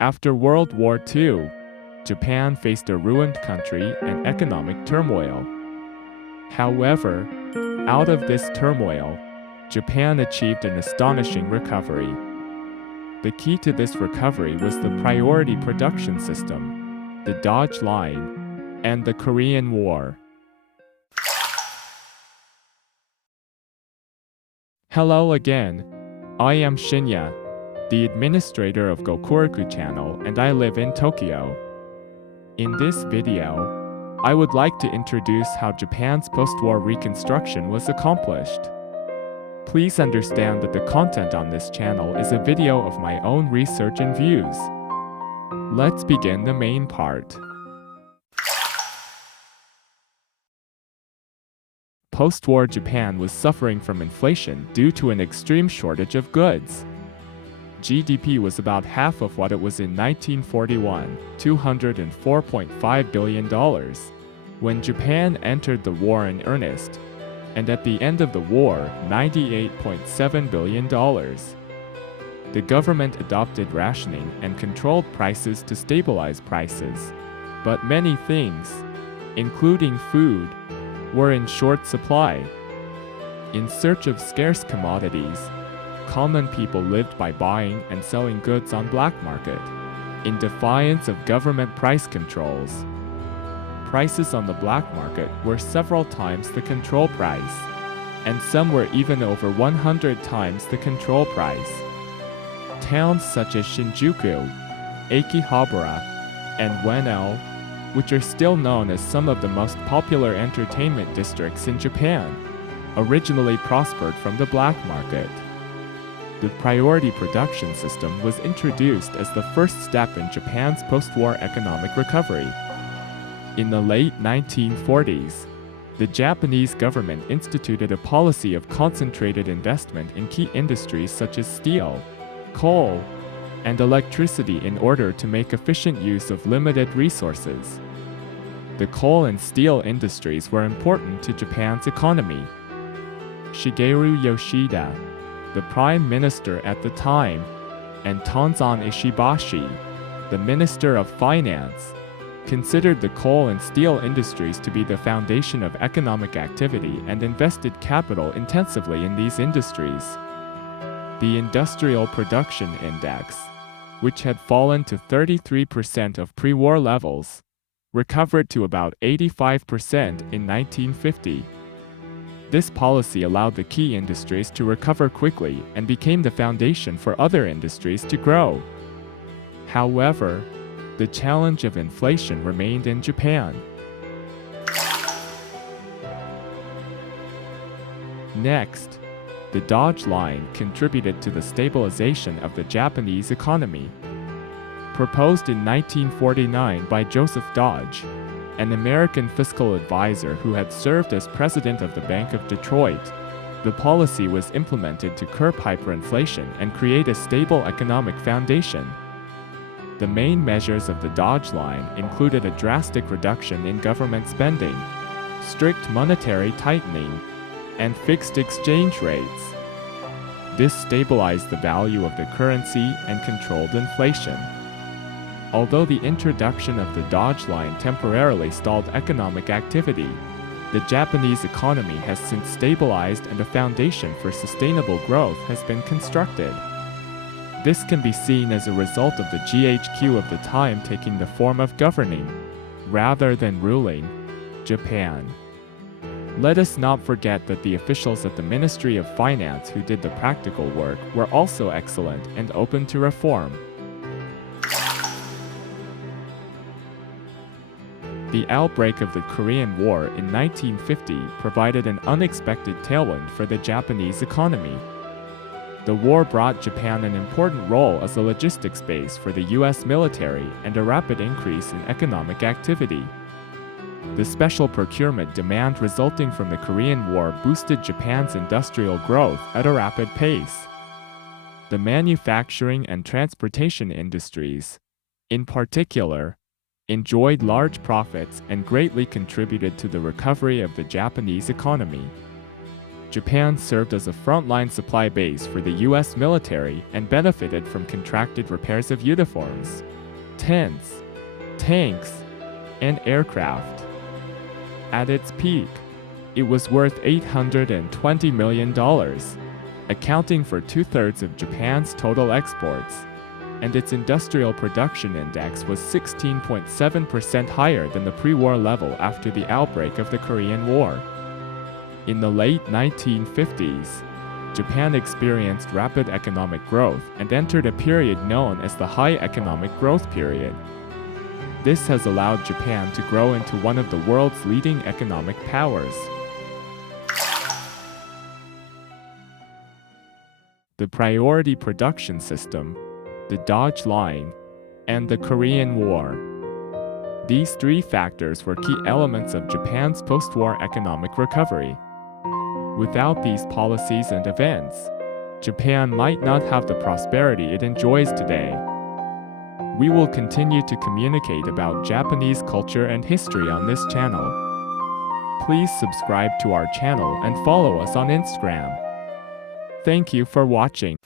After World War II, Japan faced a ruined country and economic turmoil. However, out of this turmoil, Japan achieved an astonishing recovery. The key to this recovery was the priority production system, the Dodge Line, and the Korean War. Hello again. I am Shinya, the administrator of Gokuraku channel, and I live in Tokyo. In this video, I would like to introduce how Japan's post-war reconstruction was accomplished. Please understand that the content on this channel is a video of my own research and views. Let's begin the main part. Post-war Japan was suffering from inflation due to an extreme shortage of goods. GDP was about half of what it was in 1941, $204.5 billion, when Japan entered the war in earnest, and at the end of the war, $98.7 billion. The government adopted rationing and controlled prices to stabilize prices, but many things, including food, were in short supply. In search of scarce commodities, common people lived by buying and selling goods on black market, in defiance of government price controls. Prices on the black market were several times the control price, and some were even over 100 times the control price. Towns such as Shinjuku, Akihabara, and Ueno, which are still known as some of the most popular entertainment districts in Japan, originally prospered from the black market. The priority production system was introduced as the first step in Japan's post-war economic recovery. In the late 1940s, the Japanese government instituted a policy of concentrated investment in key industries such as steel, coal, and electricity in order to make efficient use of limited resources. The coal and steel industries were important to Japan's economy. Shigeru Yoshida, the prime minister at the time, and Tonzan Ishibashi, the minister of finance, considered the coal and steel industries to be the foundation of economic activity and invested capital intensively in these industries. The Industrial Production Index, which had fallen to 33% of pre-war levels, recovered to about 85% in 1950. This policy allowed the key industries to recover quickly and became the foundation for other industries to grow. However, the challenge of inflation remained in Japan. Next, the Dodge Line contributed to the stabilization of the Japanese economy. Proposed in 1949 by Joseph Dodge, an American fiscal advisor who had served as president of the Bank of Detroit, the policy was implemented to curb hyperinflation and create a stable economic foundation. The main measures of the Dodge Line included a drastic reduction in government spending, strict monetary tightening, and fixed exchange rates. This stabilized the value of the currency and controlled inflation. Although the introduction of the Dodge Line temporarily stalled economic activity, the Japanese economy has since stabilized and a foundation for sustainable growth has been constructed. This can be seen as a result of the GHQ of the time taking the form of governing, rather than ruling, Japan. Let us not forget that the officials at the Ministry of Finance who did the practical work were also excellent and open to reform. The outbreak of the Korean War in 1950 provided an unexpected tailwind for the Japanese economy. The war brought Japan an important role as a logistics base for the US military and a rapid increase in economic activity. The special procurement demand resulting from the Korean War boosted Japan's industrial growth at a rapid pace. The manufacturing and transportation industries, in particular, enjoyed large profits and greatly contributed to the recovery of the Japanese economy. Japan served as a frontline supply base for the US military and benefited from contracted repairs of uniforms, tents, tanks, and aircraft. At its peak, it was worth $820 million, accounting for 2/3 of Japan's total exports, and its industrial production index was 16.7% higher than the pre-war level after the outbreak of the Korean War. In the late 1950s, Japan experienced rapid economic growth and entered a period known as the High Economic Growth Period. This has allowed Japan to grow into one of the world's leading economic powers. The Priority Production System, the Dodge Line, and the Korean War. These three factors were key elements of Japan's post-war economic recovery. Without these policies and events, Japan might not have the prosperity it enjoys today. We will continue to communicate about Japanese culture and history on this channel. Please subscribe to our channel and follow us on Instagram. Thank you for watching.